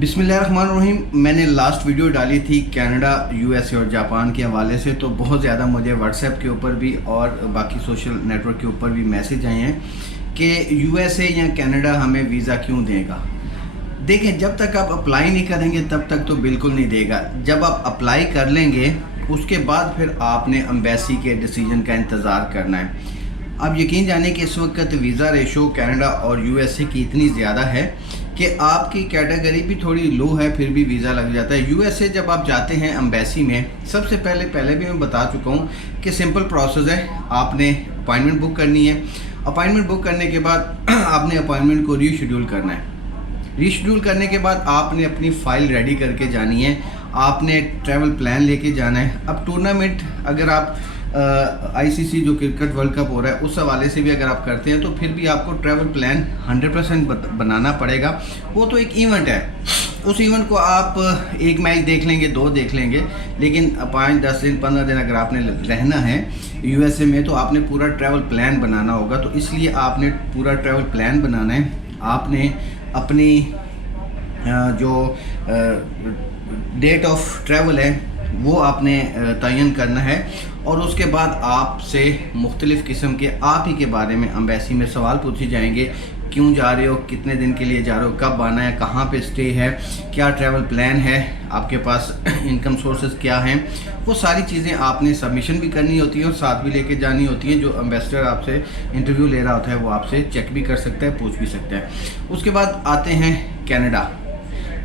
बिस्मिल्लाहिर्रहमानिर्रहीम। मैंने last video डाली थी कनाडा, यूएसए और जापान के हवाले से, तो बहुत ज़्यादा मुझे व्हाट्सएप के ऊपर भी और बाकी सोशल नेटवर्क के ऊपर भी मैसेज आए हैं कि यूएसए या कनाडा हमें वीज़ा क्यों देगा। देखें, जब तक आप अप्लाई नहीं करेंगे तब तक तो बिल्कुल नहीं देगा। जब आप अप्लाई कर लेंगे उसके बाद फिर आपने एम्बेसी के डिसीजन का इंतज़ार करना है। अब यकीन जाने कि इस वक्त वीज़ा रेशो कनाडा और यूएसए की इतनी ज़्यादा है कि आपकी कैटेगरी भी थोड़ी लो है फिर भी वीज़ा लग जाता है। यूएसए जब आप जाते हैं एम्बेसी में, सबसे पहले भी मैं बता चुका हूँ कि सिंपल प्रोसेस है। आपने अपॉइंटमेंट बुक करनी है। अपॉइंटमेंट बुक करने के बाद आपने अपॉइंटमेंट को रीशेड्यूल करना है। रीशेड्यूल करने के बाद आपने अपनी फ़ाइल रेडी करके जानी है। आपने ट्रैवल प्लान लेके जाना है। अब टूर्नामेंट अगर आप आईसीसी जो क्रिकेट वर्ल्ड कप हो रहा है उस हवाले से भी अगर आप करते हैं तो फिर भी आपको ट्रैवल प्लान 100% बनाना पड़ेगा। वो तो एक इवेंट है, उस इवेंट को आप एक मैच देख लेंगे, 2 देख लेंगे, लेकिन 5, 10 दिन, 15 दिन अगर आपने रहना है यूएसए में तो आपने पूरा ट्रैवल प्लान बनाना होगा। तो इसलिए आपने पूरा ट्रैवल प्लान बनाना है। आपने अपनी जो डेट ऑफ ट्रैवल है वो आपने तयन करना है और उसके बाद आपसे मुख्तलिफ़ किस्म के आप ही के बारे में एम्बेसी में सवाल पूछे जाएंगे। क्यों जा रहे हो, कितने दिन के लिए जा रहे हो, कब आना है, कहाँ पे स्टे है, क्या ट्रैवल प्लान है, आपके पास इनकम सोर्सेज क्या हैं, वो सारी चीज़ें आपने सबमिशन भी करनी होती हैं और साथ भी लेके जानी होती हैं। जो एम्बेसडर आपसे इंटरव्यू ले रहा होता है वो आपसे चेक भी कर सकता है, पूछ भी सकता है। उसके बाद आते हैं कनाडा।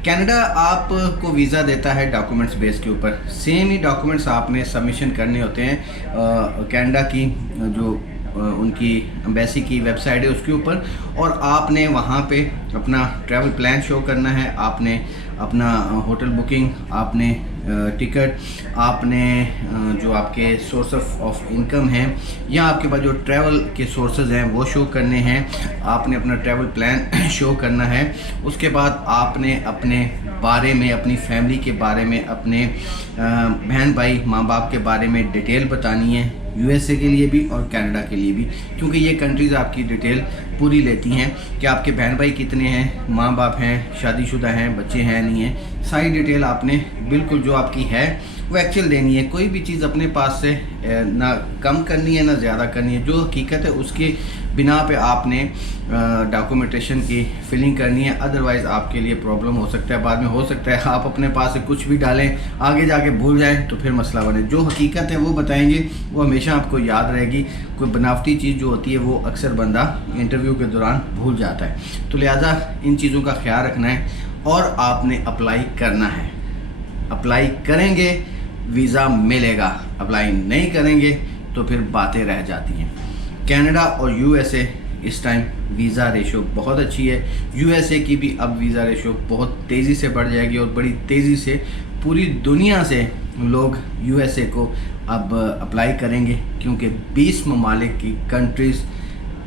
कनाडा आपको वीज़ा देता है डॉक्यूमेंट्स बेस के ऊपर। सेम ही डॉक्यूमेंट्स आपने सबमिशन करने होते हैं कनाडा की जो उनकी एम्बेसी की वेबसाइट है उसके ऊपर, और आपने वहाँ पे अपना ट्रैवल प्लान शो करना है। आपने अपना होटल बुकिंग, आपने टिकट, आपने जो आपके सोर्स ऑफ इनकम है या आपके पास जो ट्रैवल के सोर्सेज हैं वो शो करने हैं। आपने अपना ट्रैवल प्लान शो करना है। उसके बाद आपने अपने बारे में, अपनी फैमिली के बारे में, अपने बहन भाई माँ बाप के बारे में डिटेल बतानी है, यूएसए के लिए भी और कनाडा के लिए भी, क्योंकि ये कंट्रीज़ आपकी डिटेल पूरी लेती हैं कि आपके बहन भाई कितने हैं, माँ बाप हैं, शादीशुदा हैं, बच्चे हैं नहीं हैं। सारी डिटेल आपने बिल्कुल जो आपकी है वो एक्चुअल देनी है। कोई भी चीज़ अपने पास से ना कम करनी है ना ज़्यादा करनी है। जो हकीकत है उसके बिना पे आपने डॉक्यूमेंटेशन की फिलिंग करनी है, अदरवाइज़ आपके लिए प्रॉब्लम हो सकता है। बाद में हो सकता है आप अपने पास से कुछ भी डालें, आगे जाके भूल जाएं तो फिर मसला बने। जो हकीकत है वो बताएंगे, वो हमेशा आपको याद रहेगी। कोई बनावटी चीज़ जो होती है वो अक्सर बंदा इंटरव्यू के दौरान भूल जाता है। तो लिहाजा इन चीज़ों का ख्याल रखना है और आपने अप्लाई करना है। अप्लाई करेंगे वीज़ा मिलेगा, अप्लाई नहीं करेंगे तो फिर बातें रह जाती हैं। कनाडा और यूएसए इस टाइम वीज़ा रेशो बहुत अच्छी है। यूएसए की भी अब वीज़ा रेशो बहुत तेज़ी से बढ़ जाएगी और बड़ी तेज़ी से पूरी दुनिया से लोग यूएसए को अब अप्लाई करेंगे, क्योंकि 20 ममालिक की कंट्रीज़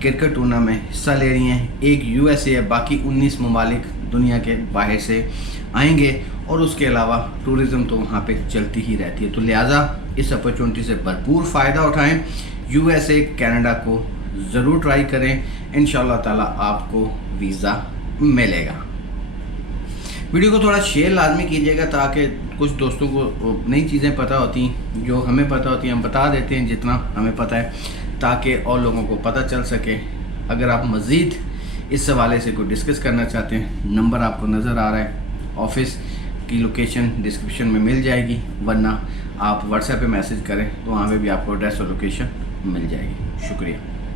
क्रिकेट टूर्नामेंट में हिस्सा ले रही हैं। एक यूएसए है, बाकी 19 ममालिक दुनिया के बाहर से आएंगे और उसके अलावा टूरिज़म तो वहाँ पे चलती ही रहती है। तो लिहाजा इस अपॉर्चुनिटी से भरपूर फ़ायदा उठाएं। यूएसए कनाडा को ज़रूर ट्राई करें, इंशाअल्लाह ताला आपको वीज़ा मिलेगा। वीडियो को थोड़ा शेयर लाजमी कीजिएगा ताकि कुछ दोस्तों को नई चीज़ें पता होती, जो हमें पता होती हैं हम बता देते हैं जितना हमें पता है, ताकि और लोगों को पता चल सके। अगर आप मज़ीद इस हवाले से कोई डिस्कस करना चाहते हैं, नंबर आपको नज़र आ रहा है, ऑफिस की लोकेशन डिस्क्रिप्शन में मिल जाएगी, वरना आप व्हाट्सएप पे मैसेज करें तो वहाँ पे भी आपको एड्रेस और लोकेशन मिल जाएगी। शुक्रिया।